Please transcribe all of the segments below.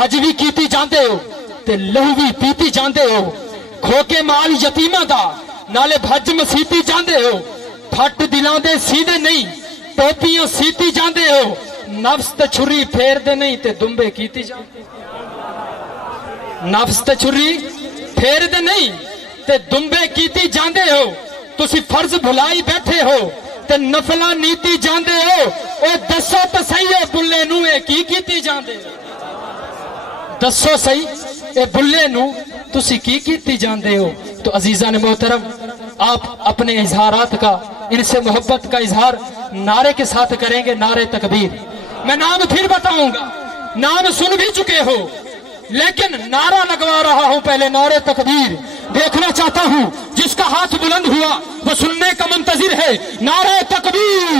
हज भी कीती जांदे हो ते लहू भी पीती जांदे हो खोके माल यतीमा दा नाले भज मसीती जांदे हो फट दिलां दे सीधे नहीं टोपियां सीती जांदे हो नफ्स ते छुरी फेर दे नहीं ते दुंबे कीती जांदे नफ्स ते छुरी फेर दे नहीं ते दुंबे कीती जांदे हो तुसी फर्ज भुलाई बैठे हो ते नफला नीति जांदे हो ओ दसो तो सही है बुल्ले नू ए की कीती जांदे हो दसो सही ए बुल्ले नू तुसी की कीती जांदे हो। तो अजीजा ने मोहतरम आप अपने इजहारात का इनसे मोहब्बत का इजहार नारे के साथ करेंगे नारे तकबीर। मैं नाम फिर बताऊंगा नाम सुन भी चुके हो लेकिन नारा लगवा रहा हूं पहले नारे तकबीर। देखना चाहता हूं जिसका हाथ बुलंद हुआ वो सुनने का मुंतजिर है। नारे तकबीर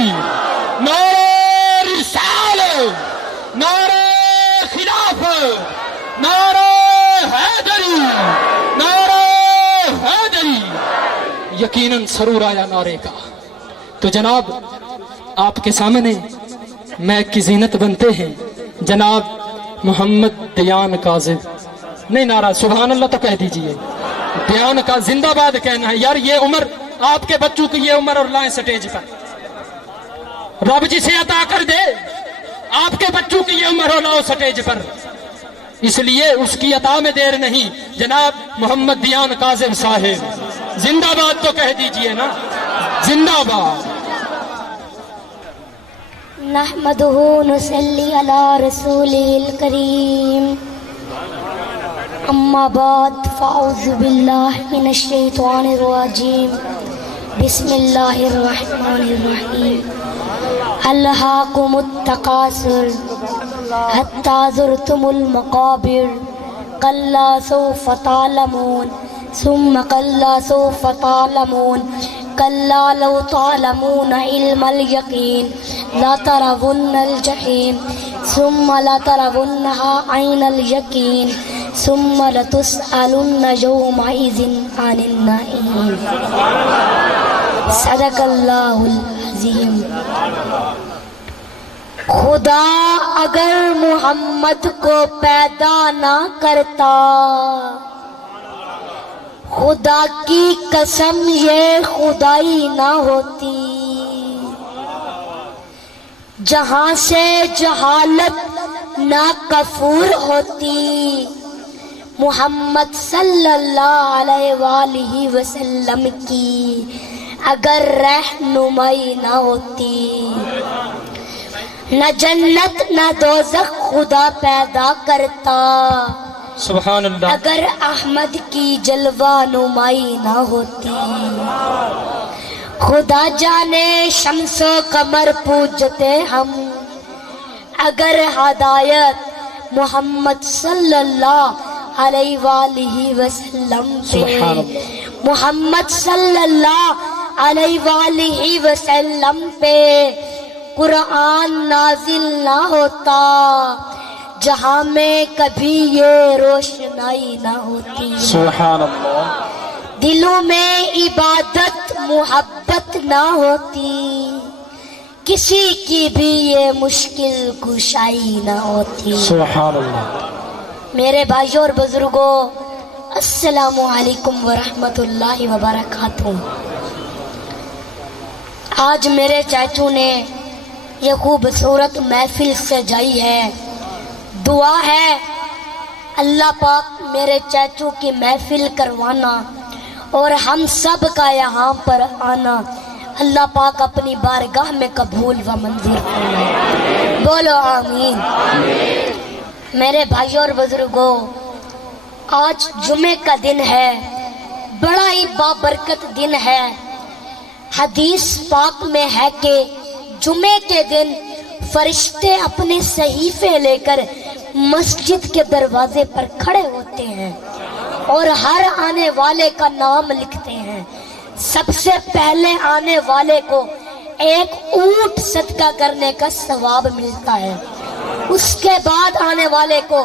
नारे रिसालत नारे खिलाफ नारे हैदरी नारे हैदरी। यकीनन सरूर आया नारे का। तो जनाब आपके सामने मैक की जीनत बनते हैं जनाब मोहम्मद दयान काज़िब। नहीं नारा सुभान अल्लाह तो कह दीजिए दयान का जिंदाबाद कहना है यार। ये उम्र आपके बच्चों की ये उम्र और लाएं स्टेज पर रब जिसे अता कर दे आपके बच्चों की ये उम्र हो लाओ स्टेज पर इसलिए उसकी अता में देर नहीं। जनाब मोहम्मद दयान काज़िब साहिब जिंदाबाद तो कह दीजिए ना जिंदाबाद। नहमदुहु नुसल्ली अला रसूलिल करीम अम्मा बाद फ़अऊज़ु बिल्लाहि मिनश शैतानिर रजीम बिस्मिल्लाहिर रहमानिर रहीम। अल्हाकुमुत तकासुर हत्ता ज़ुरतुमुल मक़ाबिर कल्ला सौफ़ तालमून सुम्मा कल्ला सौफ़ तालमून कल्ला लौ तालमून इल्मल यकीन ला तरवुन्नल जहीम सुम्मा ला तरवुन्नहा ऐनल यकीन सुम्मा लतुस्अलुन्न यौमइज़िन अनिन नईम। सदक़ल्लाहुल अज़ीम। खुदा अगर मोहम्मद को पैदा ना करता खुदा की कसम ये खुदाई ना होती। जहां से जहालत ना कफूर होती मोहम्मद सल्लल्लाहु अलैहि वसल्लम की अगर रहनुमाई ना होती न जन्नत न दोज़ख खुदा पैदा करता। सुभान अल्लाह। अगर अहमद की जलवा नुमाई ना होती खुदा जाने शम्सो कमर पूजते हम अगर हदायत मोहम्मद सल्लल्लाहु अलैहि वसल्लम पे मोहम्मद सल्लल्लाहु अलैहि वसल्लम पे कुरान नाजिल ना होता जहां में कभी ये रोशनाई ना होती। सुभान अल्लाह। दिलों में इबादत मोहब्बत ना होती किसी की भी ये मुश्किल कुशाई ना होती। सुभान अल्लाह। मेरे भाइयों और बुजुर्गों अस्सलामु अलैकुम व रहमतुल्लाहि व बरकातुहू। आज मेरे चाचू ने ये खूबसूरत महफिल सजाई है। दुआ है अल्लाह पाक मेरे चाचू की महफिल करवाना और हम सब का यहाँ पर आना अल्लाह पाक अपनी बारगाह में कबूल व मंजूर फरमाए। बोलो आमीन। मेरे भाइयों और बुजुर्गों आज जुमे का दिन है बड़ा ही बाबरकत दिन है। हदीस पाक में है कि जुमे के दिन फरिश्ते अपने सहीफे लेकर मस्जिद के दरवाजे पर खड़े होते हैं और हर आने वाले का नाम लिखते हैं। सबसे पहले आने वाले को एक ऊंट सदका करने का सवाब मिलता है। उसके बाद आने वाले को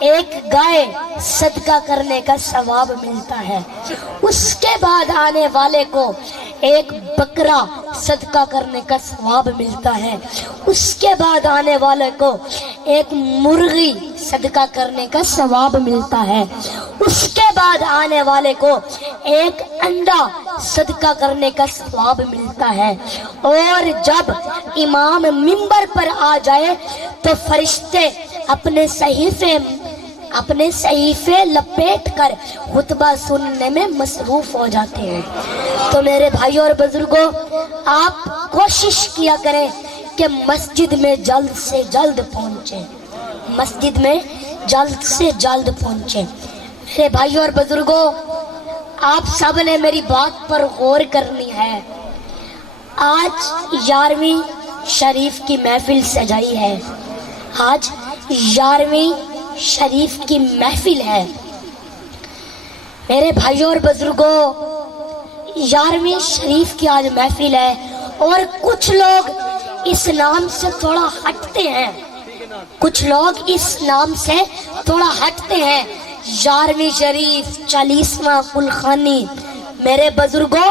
ایک گائے صدقہ کرنے کا ثواب ملتا ہے، اس کے بعد آنے والے کو ایک بکرا صدقہ کرنے کا ثواب ملتا ہے، اس کے بعد آنے والے کو ایک مرغی صدقہ کرنے کا ثواب ملتا ہے، اس کے بعد آنے والے کو ایک انڈا صدقہ کرنے کا ثواب ملتا ہے، اور جب امام منبر پر آ جائے تو فرشتے اپنے صحیفے لپیٹ کر خطبہ سننے میں مصروف ہو جاتے ہیں۔ تو میرے بھائیوں اور بزرگوں، آپ کوشش کیا کریں کہ مسجد میں جلد سے جلد پہنچیں، مسجد میں جلد سے جلد پہنچیں۔ میرے بھائیوں اور بزرگوں، آپ سب نے میری بات پر غور کرنی ہے۔ آج 11ویں شریف کی محفل سجائی ہے، آج 11ویں شریف کی محفل ہے۔ میرے بھائیوں اور بزرگوں، 11ویں شریف کی آج محفل ہے، اور کچھ لوگ اس نام سے تھوڑا ہٹتے ہیں، کچھ لوگ اس نام سے تھوڑا ہٹتے ہیں۔ 11ویں شریف، 40واں کلخانی۔ میرے بزرگوں،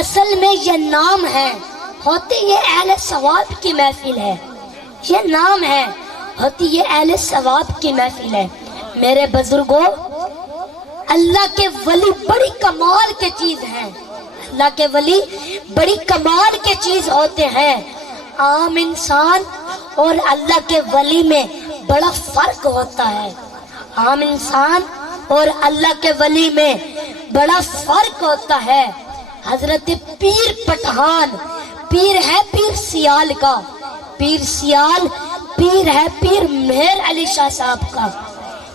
اصل میں یہ نام ہے، ہوتی یہ اہل ثواب کی محفل ہے، یہ نام ہے، ہوتی یہ اہل ثواب کی محفل ہے۔ میرے بزرگوں، اللہ کے ولی بڑی کمال کے چیز ہیں، اللہ کے ولی بڑی کمال کے چیز ہوتے ہیں۔ عام انسان اور اللہ کے ولی میں بڑا فرق ہوتا ہے، عام انسان اور اللہ کے ولی میں بڑا فرق ہوتا ہے۔ حضرت پیر پٹھان، پیر ہے پیر سیال کا، پیر سیال پیر ہے پیر مہر علی شاہ صاحب کا،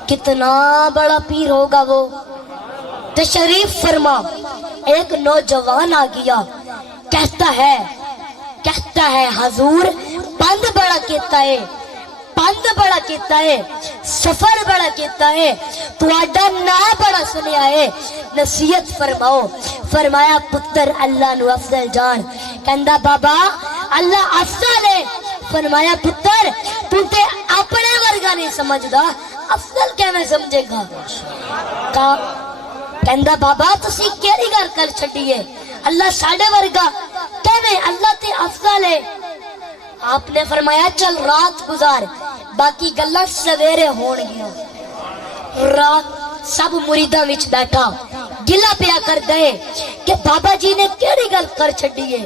کتنا بڑا پیر ہوگا وہ۔ تشریف فرما، ایک نوجوان آ گیا، کہتا ہے حضور پند بڑا کیتا ہے، پند بڑا کیتا ہے، سفر بڑا کیتا ہے، تو آڈا نا بڑا سنیا ہے، نصیحت فرماؤ۔ فرمایا پتر اللہ نو افضل جان، کہندا بابا اللہ افضل ہے۔ فرمایا پتر تو تے اپنے ورگا نہیں سمجھدا، افضل کیویں سمجھے گا؟ کہندا بابا تسی کیڑی گل کر چھڈیے، اللہ ساڈے ورگا کیویں، اللہ تے افضل ہے۔ آپ نے فرمایا چل رات گزار، باقی گلاں سویرے ہون گیاں۔ رات سب مریداں وچ بیٹھا گلا پیا کر دے کہ بابا جی نے کیڑی گل کر چھڈیے،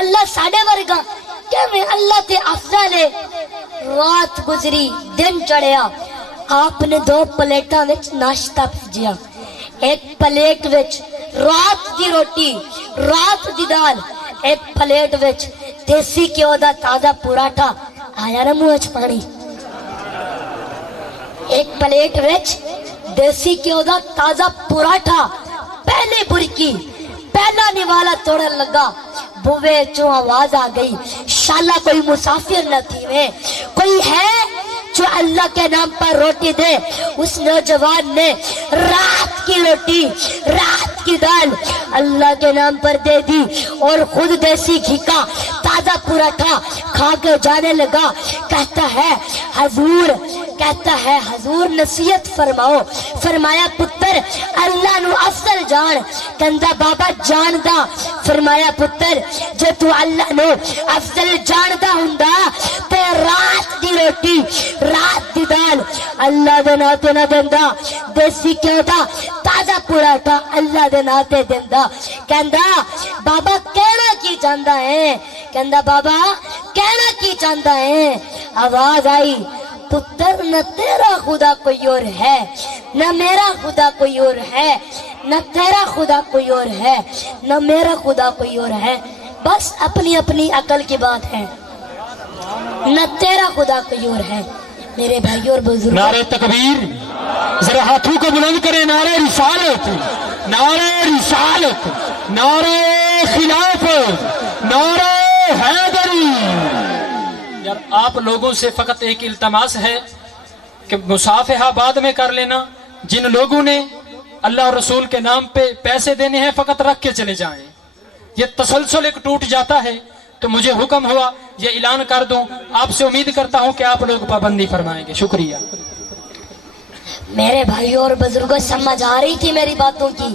اللہ ساڈے ورگا کیویں، اللہ تے افضل ہے۔ رات گزری، دن چڑھیا، آپ نے 2 پلیٹاں وچ ناشتہ بھیجیا، ایک پلیٹ وچ رات دی روٹی، رات دی دال، ایک پلیٹ وچ دیسی گھیو دا تازہ پراٹھا، آیا نا منہ وچ پانی، ایک پلیٹ وچ دیسی گھیو دا تازہ پراٹھا، پہلی برکی، پہلا نوالا توڑن لگا، بوے چوں آواز آ گئی، شالا کوئی مسافر نہ تھی میں، کوئی ہے جو اللہ کے نام پر روٹی دے۔ اس نوجوان نے رات کی روٹی، رات کی دال اللہ کے نام پر دے دی، اور خود دیسی گھی کا تازہ پراٹھا کھا کے جانے لگا۔ کہتا ہے حضور نصیحت فرماؤ۔ فرمایا پتر اللہ نو افضل جان، کہندا بابا جاندا۔ فرمایا پتر جے تو اللہ نو افضل جاندا ہوندا تے رات دی روٹی، رات دی دال اللہ دے ناں تے نہ دیندا، دیسی گھیو دا تازہ پراٹھا اللہ دے ناں تے دیندا۔ کہندا بابا کہنا کی چاہندا ہے؟ کہندا بابا کہنا کی چاہندا ہے؟ آواز آئی، پتر نہ تیرا خدا کوئی اور ہے، نہ میرا خدا کوئی اور ہے، نہ تیرا خدا کوئی اور ہے، نہ میرا خدا کوئی اور ہے، بس اپنی اپنی عقل کی بات ہے، نہ تیرا خدا کوئی اور ہے۔ میرے بھائی اور بزرگ، نعرہ تکبیر، ذرا ہاتھوں کو بلند کریں، نعرہ رسالت، نعرہ رسالت، نعرہ خلافت، نعرہ حیدری۔ یار آپ لوگوں سے فقط ایک التماس ہے کہ مصافحہ بعد میں کر لینا، جن لوگوں نے اللہ اور رسول کے نام پہ پیسے دینے ہیں فقط رکھ کے چلے جائیں، یہ تسلسل ایک ٹوٹ جاتا ہے، تو مجھے حکم ہوا یہ اعلان کر دوں، آپ سے امید کرتا ہوں کہ آپ لوگ پابندی فرمائیں گے۔ شکریہ۔ मेरे भाइयों और बुजुर्गों, समझ आ रही थी मेरी बातों की?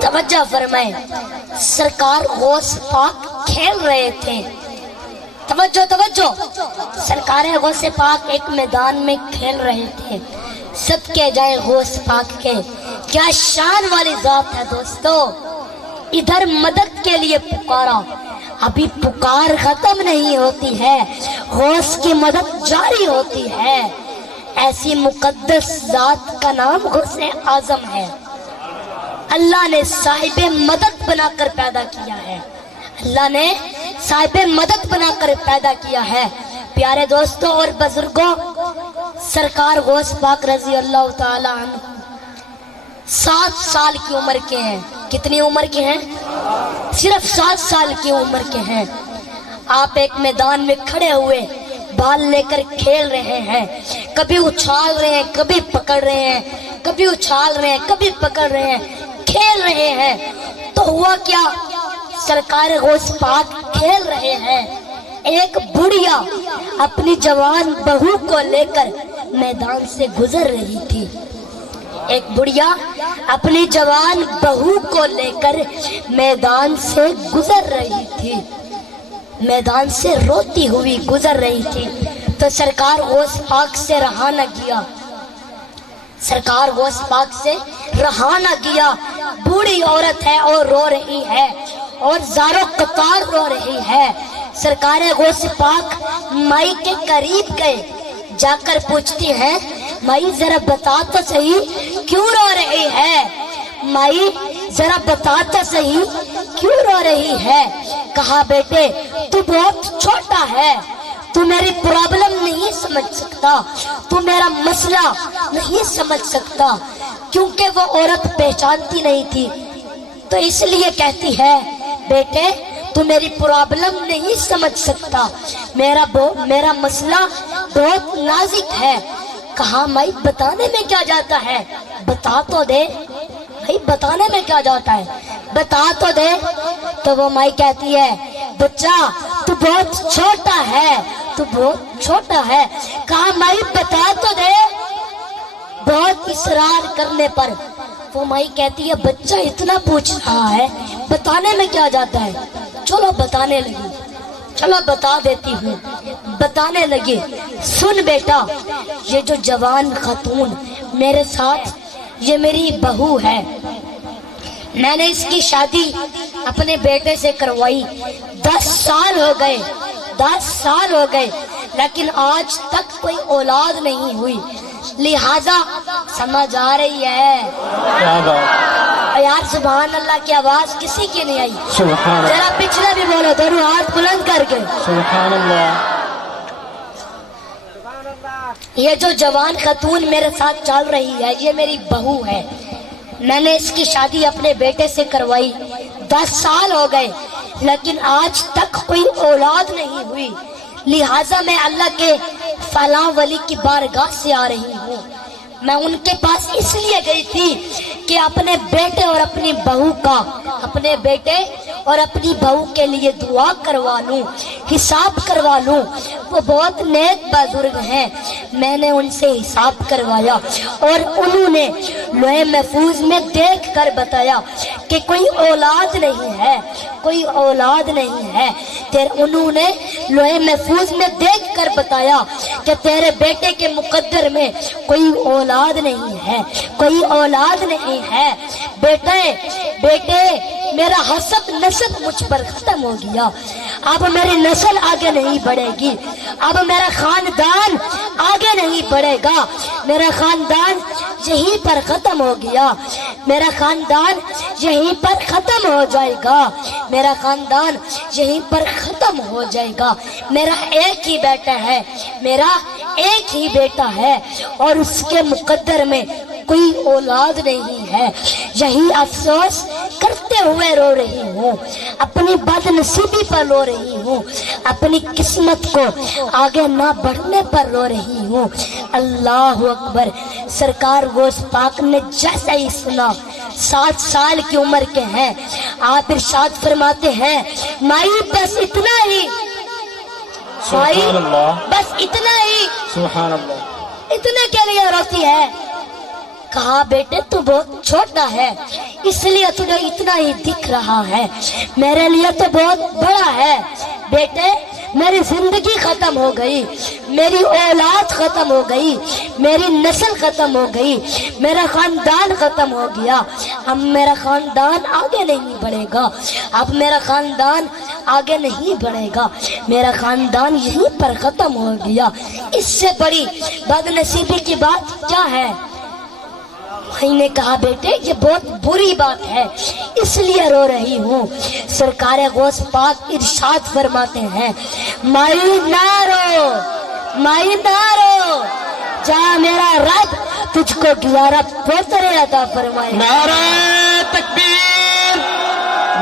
तवज्जो फरमाए। सरकार गौस पाक खेल रहे थे। तवज्जो तवज्जो। सरकार गौस पाक एक मैदान में खेल रहे थे। सदके जाए गौस पाक के, क्या शान वाली जात है दोस्तों। इधर मदद के लिए पुकारा, अभी पुकार खत्म नहीं होती है, गौस की मदद जारी होती है। ऐसी मुकद्दस जात का नाम गौसे आजम है। अल्लाह ने साहिबे मदद बनाकर पैदा किया है। अल्लाह ने साहिबे मदद बनाकर पैदा किया है। प्यारे दोस्तों और बुजुर्गों, सरकार गौस पाक रजी अल्लाह ताला अन्हु 7 साल की उम्र के हैं। कितनी उम्र के हैं? सिर्फ 7 साल की उम्र के हैं। आप एक मैदान में खड़े हुए बाल लेकर खेल रहे हैं, कभी उछाल रहे हैं, कभी पकड़ रहे हैं, कभी उछाल रहे हैं, कभी पकड़ रहे हैं, खेल रहे हैं। तो हुआ क्या, सरकार गौस पाक खेल रहे हैं। एक बुढ़िया अपनी जवान बहू को लेकर मैदान से गुजर रही थी। एक बुढ़िया अपनी जवान बहू को लेकर मैदान से गुजर रही थी, मैदान से रोती हुई गुजर रही थी। तो सरकार गौस पाक से रहा न गया, सरकार गौस पाक से रहा न गया। बूढ़ी औरत है और रो रही है और ज़ारो कतार रो रही है। सरकार गौस पाक माई के करीब गए, जाकर पूछती हैं, माई जरा बता तो सही क्यों रो रही है, माई जरा बता तो सही क्यों रो रही है। कहा, बेटे तू बहुत छोटा है, तू मेरी प्रॉब्लम नहीं समझ सकता, तू मेरा मसला नहीं समझ सकता। क्योंकि वो औरत पहचानती नहीं थी, तो इसलिए कहती है, बेटे तू मेरी प्रॉब्लम नहीं समझ सकता, मेरा मसला बहुत नाजुक है। कहा, माई बताने में क्या जाता है, बता तो दे भाई, बताने में क्या जाता है, बता तो दे। तो वो माई कहती है, बच्चा तू बहुत छोटा है, तू बहुत छोटा है। कहा, माई बता तो दे। बहुत इसरार करने पर वो माई कहती है, बच्चा इतना पूछ रहा है, बताने में क्या जाता है, चलो बताने लगी, चलो बता देती हूँ। बताने लगी, सुन बेटा, ये जो जवान खातून मेरे साथ, ये मेरी बहू है। मैंने इसकी शादी अपने बेटे से करवाई, 10 साल हो गए, 10 साल हो गए, लेकिन आज तक कोई औलाद नहीं हुई। लिहाजा समझ आ रही है? क्या बात यार, सुभान अल्लाह की आवाज किसी की नहीं आई। सुभान जरा पिछले भी बोलो, दोनों हाथ बुलंद करके। सुभान अल्लाह। ये जो जवान खातून मेरे साथ चल रही है, ये मेरी बहू है। मैंने इसकी शादी अपने बेटे से करवाई, 10 साल हो गए, लेकिन आज तक कोई औलाद नहीं हुई। लिहाजा मैं अल्लाह के फला वली की बारगाह से आ रही हूँ। मैं उनके पास इसलिए गई थी कि अपने बेटे और अपनी बहू का, अपने बेटे और अपनी बहू के लिए दुआ करवा लूं, हिसाब करवा लूं। वो बहुत नेक बुजुर्ग हैं, मैंने उनसे हिसाब करवाया और उन्होंने लोहे महफूज में देख कर बताया कि कोई औलाद नहीं है, कोई औलाद नहीं है। फिर उन्होंने लोहे महफूज में देख कर बताया कि तेरे बेटे के मुकद्दर में कोई औलाद नहीं है, कोई औलाद नहीं है। बेटे बेटे मेरा हसब नसब मुझ पर खत्म हो गया, अब मेरी नस्ल आगे नहीं बढ़ेगी, अब मेरा खानदान आगे नहीं बढ़ेगा, मेरा खानदान यहीं पर खत्म हो गया, मेरा खानदान यहीं पर खत्म हो जाएगा, मेरा खानदान यहीं पर खत्म हो जाएगा। मेरा एक ही बेटा है, मेरा एक ही बेटा है और उसके मुकद्दर में कोई औलाद नहीं है। यही अफसोस करते हुए रो रही हूँ, अपनी बदनसीबी पर रो रही हूँ, अपनी किस्मत को आगे ना बढ़ने पर रो रही हूँ। अल्लाह अकबर। सरकार गौस पाक ने जैसा ही सुना, 7 साल की उम्र के हैं, आप इरशाद फरमाते हैं, माई बस इतना ही, माई बस इतना ही, सुभान अल्लाह, इतने के लिए रोती है? कहा बेटे तू बहुत छोटा है इसलिए तुझे इतना ही दिख रहा है, मेरे लिए तो बहुत बड़ा है। बेटे मेरी जिंदगी खत्म हो गई, मेरी औलाद खत्म हो गई, मेरी नस्ल खत्म हो गई, मेरा खानदान खत्म हो गया। अब मेरा खानदान आगे नहीं बढ़ेगा, अब मेरा खानदान आगे नहीं बढ़ेगा, मेरा खानदान यहीं पर खत्म हो गया। इससे बड़ी बदनसीबी की बात क्या है? मैंने कहा बेटे ये बहुत बुरी बात है इसलिए रो रही हूँ। सरकार गौस पाक इरशाद फरमाते हैं, माई ना रो, माई ना रो, जा मेरा रब तुझको 11 पोतरे अता फरमाए। नाराए तकबीर,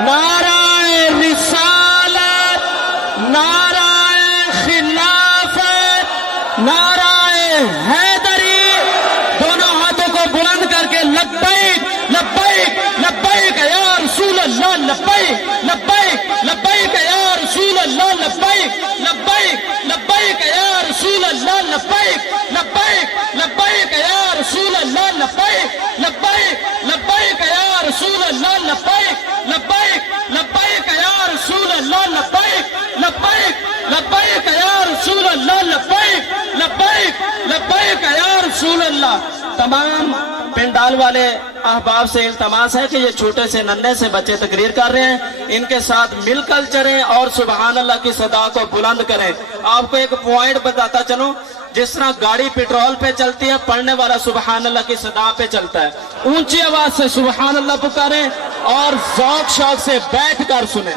नाराए रिसालत, नाराए खिलाफत, नाराए हैदरी। दोनों हाथों को बुलंद करके लब्बैक लब्बैक लब्बैक या रसूल अल्लाह, लब्बैक लब्बैक लब्बैक या रसूल अल्लाह, लब्बैक लब्बैक लब्बैक या रसूल अल्लाह, लब्बैक लब्बैक लब्बैक या रसूल अल्लाह, लब्बैक लब्बैक लब्बैक या रसूल अल्लाह, लब्बैक लब्बैक लब्बैक या रसूल अल्लाह, लब्बैक लब्बैक लब्बैक या रसूल अल्लाह, लब्बैक लब्बैक लब्बैक या रसूल अल्लाह। तमाम पिंडाल वाले अहबाब से इल्तमास है कि ये छोटे से नन्हे से बच्चे तकरीर कर रहे हैं, इनके साथ मिलकर चलें और सुबहान अल्लाह की सदा को बुलंद करें। आपको एक पॉइंट बताता चलूं, जिस तरह गाड़ी पेट्रोल पे चलती है, पढ़ने वाला सुबहान अल्लाह की सदा पे चलता है। ऊंची आवाज से सुबहान अल्लाह पुकारें और ज़ौक़ शौक़ से बैठ कर सुने।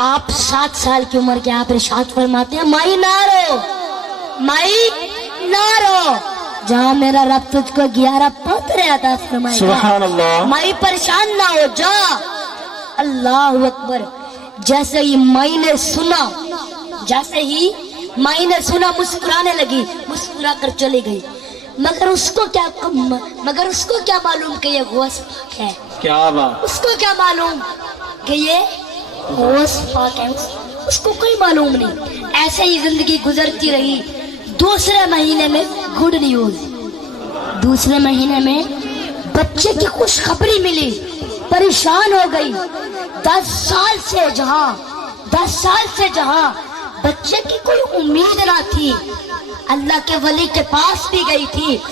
आप 7 साल की उम्र के आप इरशाद फरमाते हैं, माई ना रो, माई ना रो, जहाँ मेरा रब तुझको 11 पोतरे अता फरमाएगा। सुभान अल्लाह। माई परेशान ना हो जा। अल्लाह अकबर। जैसे ही माई ने सुना, जैसे ही माई ने सुना मुस्कुराने लगी, मुस्कुरा कर चली गई। मगर उसको क्या मालूम कि ये गौस पाक है। क्या बात। उसको क्या मालूम कि ये गौस पाक है, उसको कोई मालूम नहीं। ऐसे ही जिंदगी गुजरती रही। दूसरे महीने में गुड न्यूज, दूसरे महीने में बच्चे की खुशखबरी मिली, परेशान हो गई। 10 साल से जहां बच्चे की कोई उम्मीद ना थी, अल्लाह के वली के पास भी गई थी,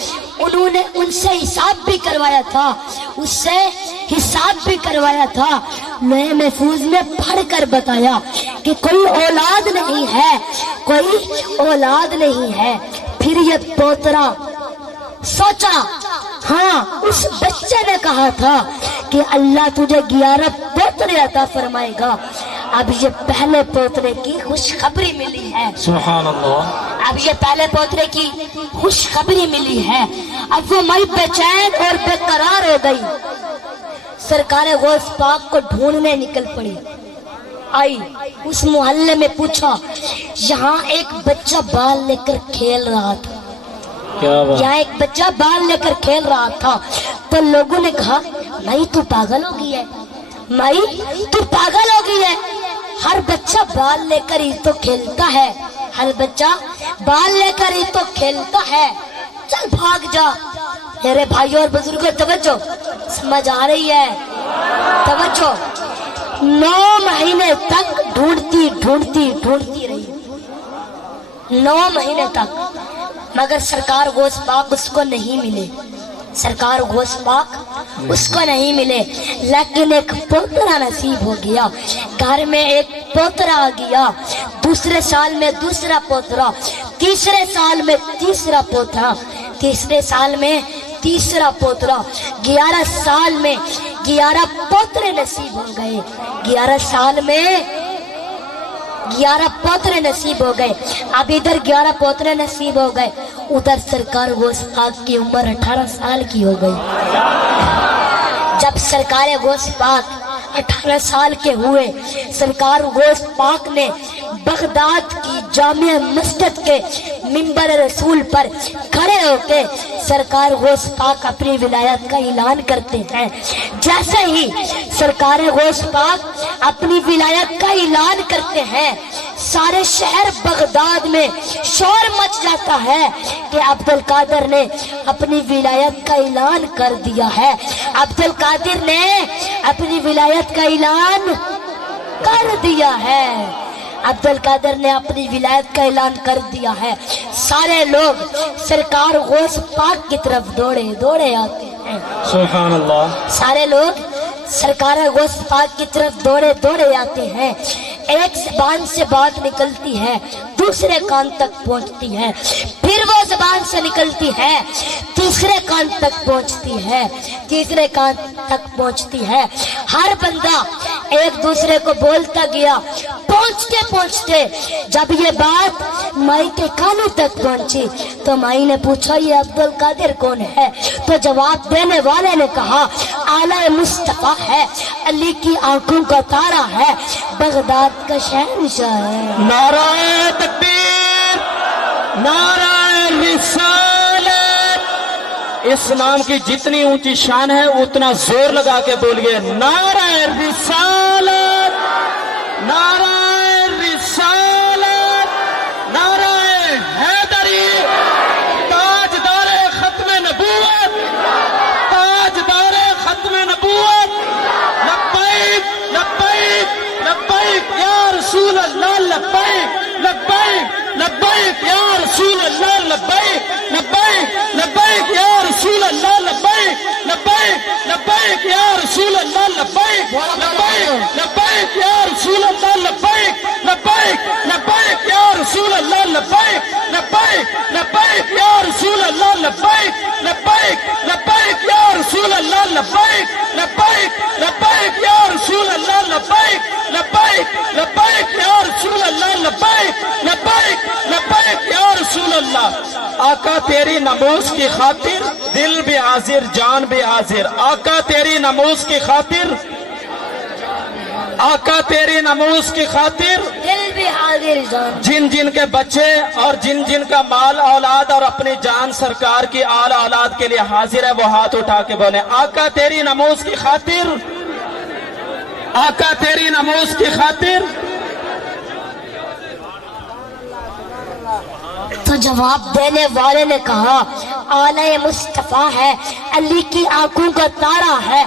उन्होंने उनसे हिसाब भी करवाया था, उससे हिसाब भी करवाया था। लोहे महफूज में पढ़ कर बताया कि कोई औलाद नहीं है, कोई औलाद नहीं है। फिर ये पोतरा सोचा, हाँ उस बच्चे ने कहा था कि अल्लाह तुझे 11 पोतरे अता फरमाएगा। अब ये पहले पोतरे की खुशखबरी मिली है। सुभान अल्लाह। अब ये पहले पोतरे की खुशखबरी मिली है। अब वो माई बेचैन और बेकरार हो गई। सरकार गौस पाक को ढूंढने निकल पड़ी। आई उस मोहल्ले में पूछा, यहाँ एक बच्चा बाल लेकर खेल रहा था। यहाँ एक बच्चा बाल लेकर खेल रहा था। तो लोगों ने कहा, माई तू पागल हो गई है, माई तू पागल हो गई है, हर बच्चा बाल लेकर ही तो खेलता है, हर बच्चा बाल लेकर ही तो खेलता है, चल भाग जा। मेरे भाइयों और बुजुर्गों तवज्जो, समझ आ रही है? तवज्जो। 9 महीने तक ढूंढती रही, 9 महीने तक, मगर सरकार गौस पाक उसको नहीं मिले, सरकार गौस पाक उसको नहीं मिले। लेकिन एक पोतरा नसीब हो गया, घर में एक पोतरा आ गया। दूसरे साल में दूसरा पोतरा, तीसरे साल में तीसरा पोतरा, तीसरे साल में तीसरा पोतरा, 11 साल में 11 पोतरे नसीब हो गए। 11 साल में 11 पोतरे नसीब हो गए। अब इधर 11 पोतरे नसीब हो गए, उधर सरकार गौस पाक की उम्र 18 साल की हो गई। जब सरकार गौस पाक 18 साल के हुए, सरकार गौस पाक ने बगदाद की जामिया मस्जिद के मिंबर रसूल पर खड़े होकर सरकार गौस पाक अपनी विलायत का ऐलान करते हैं। जैसे ही सरकार गौस पाक अपनी विलायत का ऐलान करते हैं, سارے شہر بغداد میں شور مچ جاتا ہے کہ عبد القادر نے اپنی ولایت کا اعلان کر دیا ہے، عبد القادر نے اپنی ولایت کا اعلان کر دیا ہے، عبد القادر نے اپنی ولایت کا اعلان کر دیا ہے۔ سارے لوگ سرکار غوث پاک کی طرف دوڑے آتے ہیں، سبحان اللہ۔ سارے لوگ سرکار غوث پاک کی طرف دوڑے آتے ہیں۔ ایک زبان سے بات نکلتی ہے، دوسرے کان تک پہنچتی ہے، پھر وہ زبان سے نکلتی ہے، تیسرے کان تک پہنچتی ہے، تیسرے کان تک پہنچتی ہے۔ ہر بندہ ایک دوسرے کو بولتا گیا، پہنچتے جب یہ بات مائی کے کانوں تک پہنچی تو مائی نے پوچھا یہ عبد القادر کون ہے؟ تو جواب دینے والے نے کہا اعلی مصطفیٰ ہے، علی کی آنکھوں کا تارا ہے، بغداد کا شہنشاہ ہے۔ نعرہ تکبیر، نعرہ رسالت۔ اس نام کی جتنی اونچی شان ہے اتنا زور لگا کے بولیے نعرہ رسالت، نعرہ رسالت، نعرہ حیدری، تاجدار ختم نبوت، تاجدار ختم نبوت، لبیک لبیک لبیک یا رسول اللہ، لبیک لبیک لبیک یا رسول اللہ، لبیک لبیک لبیک یا رسول اللہ، لبیک لبیک لبیک یا رسول اللہ، لبیک لبیک لبیک یا رسول اللہ، لبیک لبیک لبیک یا رسول اللہ، لبیک لبیک لبیک یا رسول اللہ، لبیک لبیک لبیک یا رسول اللہ، لبیک لبیک لبیک یا رسول اللہ، لبیک لبیک لبیک یا رسول اللہ، لبیک لبیک لبیک یا رسول اللہ۔ آقا تیری نماز کی خاطر دل بھی حاضر جان بھی حاضر، آقا تیری نماز کی خاطر، آقا تیری نماز کی خاطر دل بھی حاضر جان، جن جن کے بچے اور جن جن کا مال اولاد اور اپنی جان سرکار کی آل اولاد کے لیے حاضر ہے وہ ہاتھ اٹھا کے بولے آقا تیری نماز کی خاطر، آقا تیری نماز کی خاطر۔ تو جواب دینے والے نے کہا اعلی مصطفیٰ ہے، علی کی آنکھوں کا تارا ہے،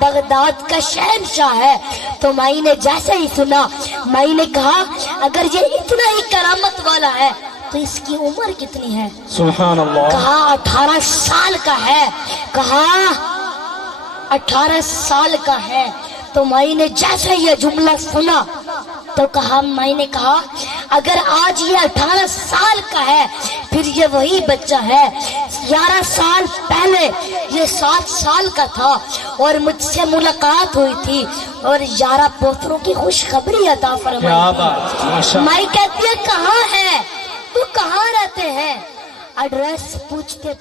بغداد کا شہنشاہ ہے۔ تو مائی نے جیسے ہی سنا مائی نے کہا اگر یہ اتنا ہی کرامت والا ہے تو اس کی عمر کتنی ہے؟ سبحان اللہ۔ کہا 18 سال کا ہے، کہا 18 سال کا ہے۔ تو مائی نے جیسے یہ جملہ سنا تو کہا مائی نے کہا اگر آج یہ 18 سال کا ہے پھر یہ وہی بچہ ہے 11 سال پہلے یہ 7 سال کا تھا اور مجھ سے ملاقات ہوئی تھی اور 11 پوتروں کی خوشخبری عطا فرمائی۔ مائی کہتی ہے کہاں ہے تو کہاں رہتے ہیں؟ ایڈریس پوچھتے